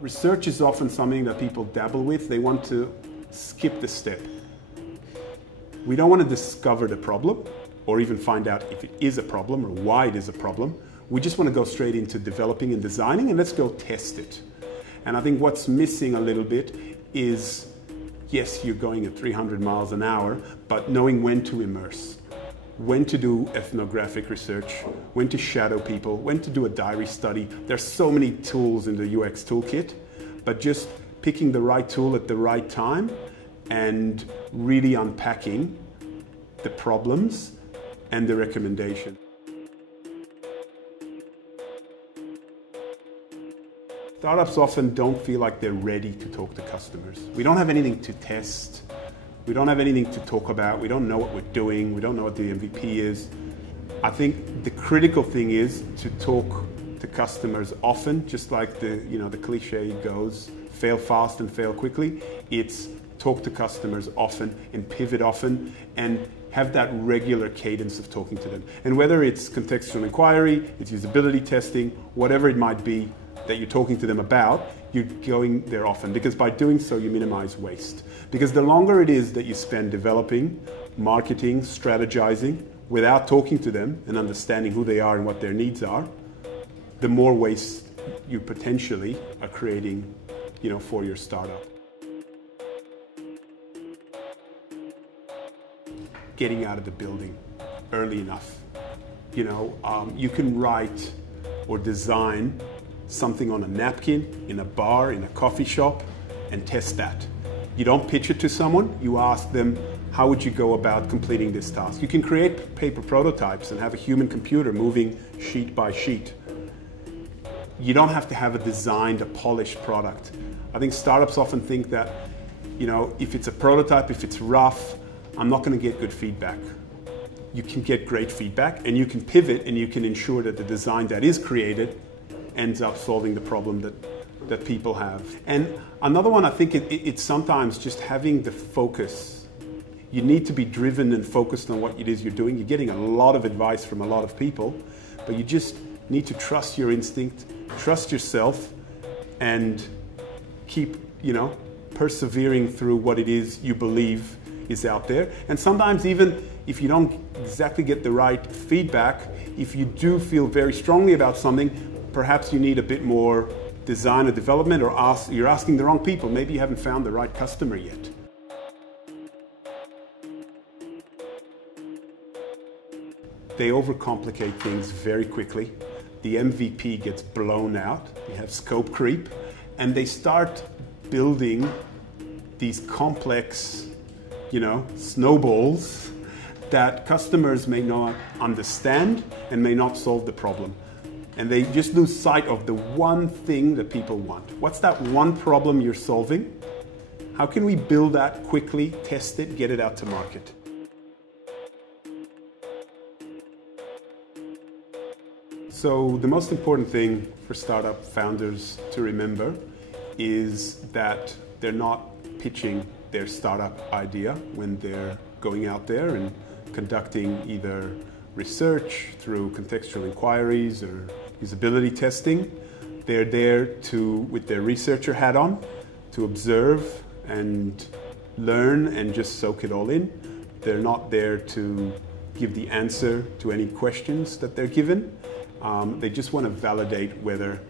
Research is often something that people dabble with. They want to skip the step. We don't want to discover the problem or even find out if it is a problem or why it is a problem. We just want to go straight into developing and designing, and let's go test it. And I think what's missing a little bit is, yes, you're going at 300 miles an hour, but knowing when to immerse, when to do ethnographic research, when to shadow people, when to do a diary study. There's so many tools in the UX toolkit, but just picking the right tool at the right time and really unpacking the problems and the recommendation. Startups often don't feel like they're ready to talk to customers. We don't have anything to test. We don't have anything to talk about. We don't know what we're doing. We don't know what the MVP is. I think the critical thing is to talk to customers often, just like the cliche goes, fail fast and fail quickly. It's talk to customers often and pivot often and have that regular cadence of talking to them. And whether it's contextual inquiry, it's usability testing, whatever it might be that you're talking to them about, you're going there often, because by doing so you minimize waste. Because the longer it is that you spend developing, marketing, strategizing, without talking to them and understanding who they are and what their needs are, the more waste you potentially are creating, for your startup. Getting out of the building early enough. You can write or design something on a napkin, in a bar, in a coffee shop, and test that. You don't pitch it to someone, you ask them, how would you go about completing this task? You can create paper prototypes and have a human computer moving sheet by sheet. You don't have to have a polished product. I think startups often think that, if it's a prototype, if it's rough, I'm not going to get good feedback. You can get great feedback, and you can pivot, and you can ensure that the design that is created ends up solving the problem that people have. And another one, I think it's sometimes just having the focus. You need to be driven and focused on what it is you're doing. You're getting a lot of advice from a lot of people, but you just need to trust your instinct, trust yourself, and keep, persevering through what it is you believe is out there. And sometimes even if you don't exactly get the right feedback, if you do feel very strongly about something, perhaps you need a bit more design or development, or you're asking the wrong people. Maybe you haven't found the right customer yet. They overcomplicate things very quickly. The MVP gets blown out. You have scope creep, and they start building these complex, snowballs that customers may not understand and may not solve the problem. And they just lose sight of the one thing that people want. What's that one problem you're solving? How can we build that quickly, test it, get it out to market? So the most important thing for startup founders to remember is that they're not pitching their startup idea when they're going out there and conducting either research through contextual inquiries or usability testing. They're there with their researcher hat on, to observe and learn and just soak it all in. They're not there to give the answer to any questions that they're given. They just want to validate whether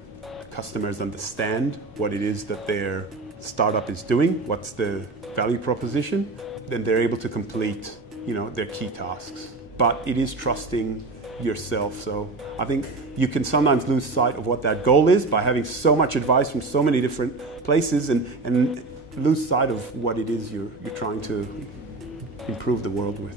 customers understand what it is that their startup is doing, what's the value proposition, then they're able to complete, their key tasks. But it is trusting yourself. So I think you can sometimes lose sight of what that goal is by having so much advice from so many different places and lose sight of what it is you're trying to improve the world with.